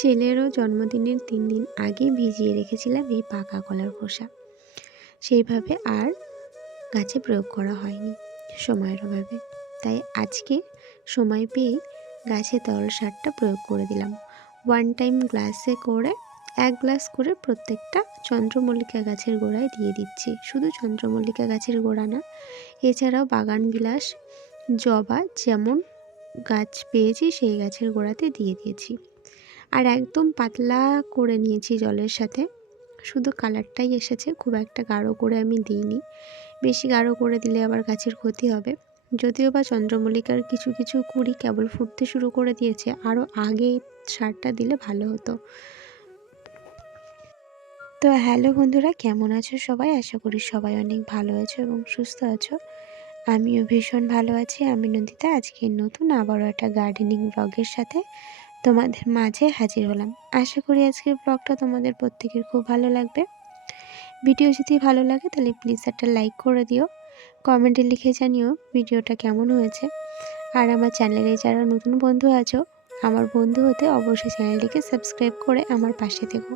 ছেলেরও জন্মদিনের তিন দিন আগে ভিজিয়ে রেখেছিলাম এই পাকা কলার খোসা। সেইভাবে আর গাছে প্রয়োগ করা হয়নি সময়ের অভাবে। তাই আজকে সময় পেয়ে গাছে তরল সারটা প্রয়োগ করে দিলাম। ওয়ান টাইম গ্লাসে করে, এক গ্লাস করে প্রত্যেকটা চন্দ্রমল্লিকা গাছের গোড়ায় দিয়ে দিচ্ছি। শুধু চন্দ্রমল্লিকা গাছের গোড়া না, এছাড়াও বাগান বিলাস, জবা যেমন গাছ পেয়েছি সেই গাছের গোড়াতে দিয়ে দিয়েছি। আর একদম পাতলা করে নিয়েছি জলের সাথে। শুধু কালারটাই এসেছে, খুব একটা গাঢ় করে আমি দিইনি। বেশি গাঢ় করে দিলে আবার গাছের ক্ষতি হবে। যদিও বা চন্দ্রমল্লিকার কিছু কিছু কুড়ি কেবল ফুটতে শুরু করে দিয়েছে, আরও আগে সারটা দিলে ভালো হতো। তো হ্যালো বন্ধুরা, কেমন আছো সবাই? আশা করি সবাই অনেক ভালো আছো এবং সুস্থ আছো। আমিও ভীষণ ভালো আছি। আমি নন্দিতা, আজকে নতুন আবারও একটা গার্ডেনিং ব্লগের সাথে তোমাদের মাঝে হাজির হলাম। আশা করি আজকের ব্লগটা তোমাদের প্রত্যেকের খুব ভালো লাগবে। ভিডিও যদি ভালো লাগে তাহলে প্লিজ একটা লাইক করে দিও। কমেন্টে লিখে জানিও ভিডিওটা কেমন হয়েছে। আর আমার চ্যানেলে যারা নতুন বন্ধু আছো, আমার বন্ধু হতে অবশ্যই চ্যানেলটিকে সাবস্ক্রাইব করে আমার পাশে থেকো।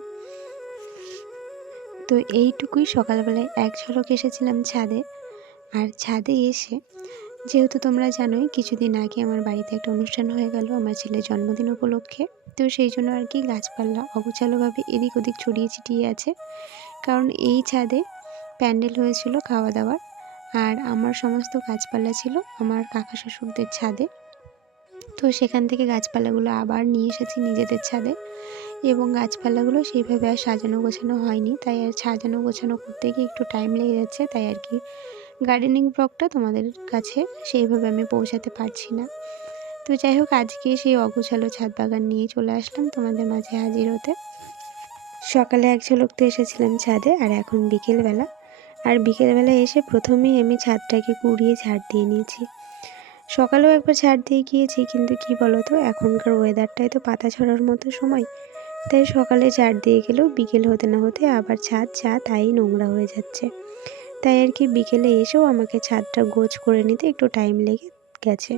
তো এইটুকুই সকালবেলায় এক ঝলক এসেছিলাম ছাদে। আর ছাদে এসে যেহেতু তোমরা জানোই, কিছুদিন আগে আমার বাড়িতে একটা অনুষ্ঠান হয়ে গেল আমার ছেলের জন্মদিন উপলক্ষে। তো সেই জন্য আর কি গাছপালা অগোছালোভাবে এদিক ওদিক ছড়িয়ে ছিটিয়ে আছে। কারণ এই ছাদে প্যান্ডেল হয়েছিল খাওয়া দাওয়ার। আর আমার সমস্ত গাছপালা ছিল আমার কাকা শ্বশুরদের ছাদে। তো সেখান থেকে গাছপালাগুলো আবার নিয়ে এসেছি নিজেদের ছাদে। এবং গাছপালাগুলো সেইভাবে আর সাজানো গোছানো হয়নি। তাই আর সাজানো গোছানো করতে গিয়ে একটু টাইম লেগে যাচ্ছে, তাই আর কি গার্ডেনিং ব্লগটা তোমাদের কাছে সেইভাবে আমি পৌঁছাতে পারছি না। তো যাই হোক, আজকে সেই অগোছালো ছাদ বাগান নিয়ে চলে আসলাম তোমাদের মাঝে হাজির হতে। সকালে এক ঝলক তো এসেছিলাম ছাদে, আর এখন বিকেলবেলা। আর বিকেলবেলা এসে প্রথমেই আমি ছাদটাকে কুড়িয়ে ঝাড় দিয়ে নিয়েছি। সকালেও একবার ঝাড় দিয়ে গিয়েছি, কিন্তু কি বলতো, এখনকার ওয়েদারটাই তো পাতা ছড়ার মতো সময়। তাই সকালে ঝাড় দিয়ে গেলেও বিকেল হতে না হতে আবার ছাদ, চা, তাই নোংরা হয়ে যাচ্ছে। তাই আর কি বিকেলে এসেও আমাকে ছাদটা গোছ করে নিতে একটু টাইম লেগে গেছে।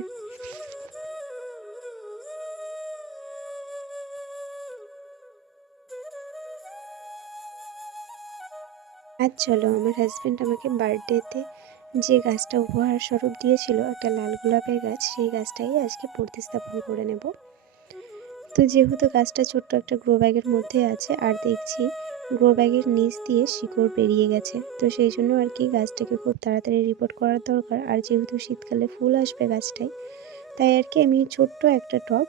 আজ চলো, আমার হাজব্যান্ড আমাকে বার্থডেতে যে গাছটা উপহার স্বরূপ দিয়েছিল, একটা লাল গোলাপের গাছ, সেই গাছটাই আজকে প্রতিস্থাপন করে নেব। তো যেহেতু গাছটা ছোট্ট একটা গ্রো ব্যাগের মধ্যে আছে, আর দেখছি গ্রো ব্যাগের নিচ দিয়ে শিকড় বেরিয়ে গেছে। তো সেই জন্য আর কি গাছটাকে খুব তাড়াতাড়ি রিপোর্ট করার দরকার। আর যেহেতু শীতকালে ফুল আসবে গাছটায়, তাই আর কি আমি ছোট্ট একটা টব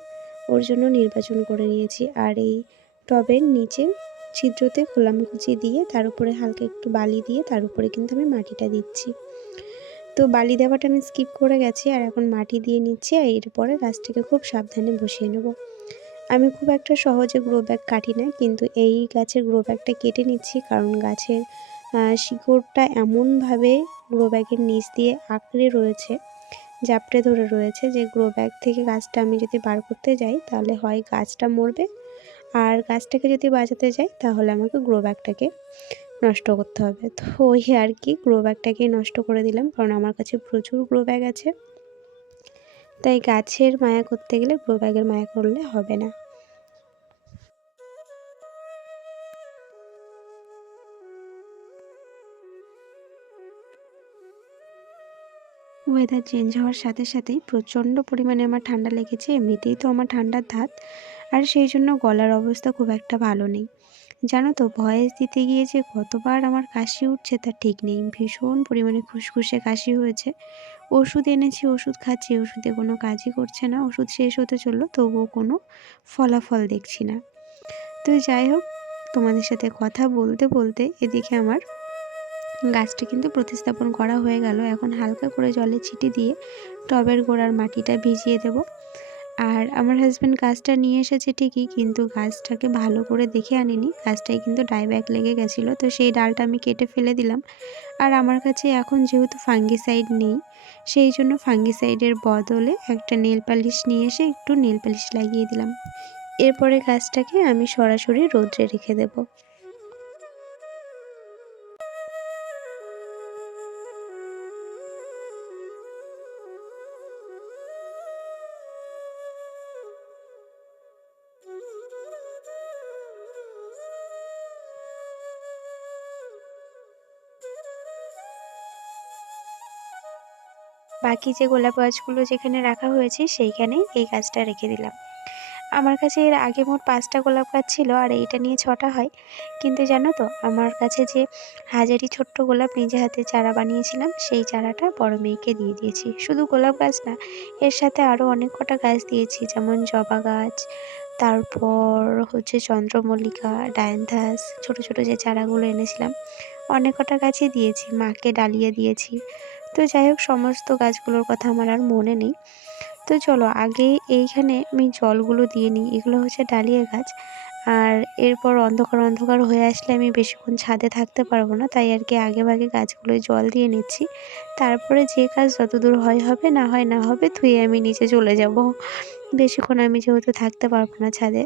ওর জন্য নির্বাচন করে নিয়েছি। আর এই টবের নিচে ছিদ্রতে কুচি দিয়ে তার উপরে হালকা একটু বালি দিয়ে তার উপরে কিন্তু আমি মাটিটা দিচ্ছি। তো বালি দেওয়াটা আমি স্কিপ করে গেছি আর এখন মাটি দিয়ে নিচ্ছি আর এরপরে গাছটাকে খুব সাবধানে বসিয়ে নেব। আমি খুব একটা সহজে গ্রো ব্যাগ কাটি না, কিন্তু এই গাছের গ্রো ব্যাগটা কেটে নিচ্ছি, কারণ গাছের শিকড়টা এমনভাবে গ্রো ব্যাগের নিচ দিয়ে আঁকড়ে রয়েছে, জাপটে ধরে রয়েছে যে গ্রো ব্যাগ থেকে গাছটা আমি যদি বার করতে যাই, তাহলে হয় গাছটা মরবে, আর গাছটাকে যদি বাঁচাতে যাই, তাহলে আমাকে গ্রো ব্যাগটাকে নষ্ট করতে হবে। তো ওই আর কি গ্রো ব্যাগটাকে নষ্ট করে দিলাম, কারণ আমার কাছে প্রচুর গ্রো ব্যাগ আছে। তাই গাছের মায়া করতে গেলে গ্রো ব্যাগের মায়া করলে হবে না। ওয়েদার চেঞ্জ হওয়ার সাথে সাথেই প্রচণ্ড পরিমাণে আমার ঠান্ডা লেগেছে, এমনিতেই তো আমার ঠান্ডার ধাত, আর সেই জন্য গলার অবস্থা খুব একটা ভালো নেই। জানো তো, ভয়েস দিতে গিয়ে যে কতবার আমার কাশি উঠছে তার ঠিক নেই, ভীষণ পরিমাণে খুসখুসে কাশি হয়েছে। ওষুধ এনেছি, ওষুধ খাচ্ছি, ওষুধে কোনো কাজই করছে না। ওষুধ শেষ হতে চলল, তবুও কোনো ফলাফল দেখছি না। তো যাই হোক, তোমাদের সাথে কথা বলতে বলতে এদিকে আমার গাছটি কিন্তু প্রতিস্থাপন করা হয়ে গেল। এখন হালকা করে জলে ছিটি দিয়ে টবের গোড়ার মাটিটা ভিজিয়ে দেবো। আর আমার হাজব্যান্ড গাছটা নিয়ে এসেছে ঠিকই, কিন্তু গাছটাকে ভালো করে দেখে আনিনি। গাছটায় কিন্তু ডাইব্যাক লেগে গেছিল, তো সেই ডালটা আমি কেটে ফেলে দিলাম। আর আমার কাছে এখন যেহেতু ফাঙ্গিসাইড নেই, সেই জন্য ফাঙ্গিসাইডের বদলে একটা নেল পালিশ নিয়ে এসে একটু নেল পালিশ লাগিয়ে দিলাম। এরপরে গাছটাকে আমি সরাসরি রোদ্রে রেখে দেবো। বাকি যে গোলাপ গাছগুলো যেখানে রাখা হয়েছে সেইখানেই এই গাছটা রেখে দিলাম। আমার কাছে এর আগে মোট পাঁচটা গোলাপ গাছ ছিল আর এইটা নিয়ে ছটা হয়। কিন্তু জানো তো, আমার কাছে যে হাজারি ছোট্ট গোলাপ নিজে হাতে চারা বানিয়েছিলাম, সেই চারাটা বড় মেয়েকে দিয়ে দিয়েছি। শুধু গোলাপ গাছ না, এর সাথে আরও অনেক কটা গাছ দিয়েছি, যেমন জবা গাছ, তারপর হচ্ছে চন্দ্রমল্লিকা, ডায়ান্থাস, ছোট ছোট যে চারাগুলো এনেছিলাম, অনেক কটা গাছই দিয়েছি, মাকে ডালিয়ে দিয়েছি। তো যাই হোক, সমস্ত গাছগুলোর কথা আমার আর মনে নেই। তো চলো, আগে এইখানে আমি জলগুলো দিয়ে নিই। এগুলো হচ্ছে ডালিয়া গাছ। আর এরপর অন্ধকার অন্ধকার হয়ে আসলে আমি বেশিক্ষণ ছাদে থাকতে পারব না, তাই আর কি আগে ভাগে গাছগুলোয় জল দিয়ে নিচ্ছি। তারপরে যে কাজ যতদূর হয় হবে, না হয় না হবে, ধুয়ে আমি নিচে চলে যাব। বেশিক্ষণ আমি যেহেতু থাকতে পারব না ছাদে।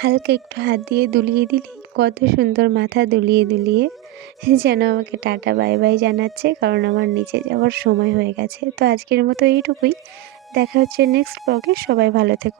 হালকা একটু হাত দিয়ে দুলিয়ে দিলি। কত সুন্দর মাথা দুলিয়ে দুলিয়ে। যেন আমাকে টাটা, বাই বাই জানাচ্ছে, কারণ আমার নিচে যাওয়ার সময় হয়ে গেছে। তো আজকের মতো এইটুকুই। দেখা হচ্ছে নেক্সট ব্লগে সবাই ভালো থেকো।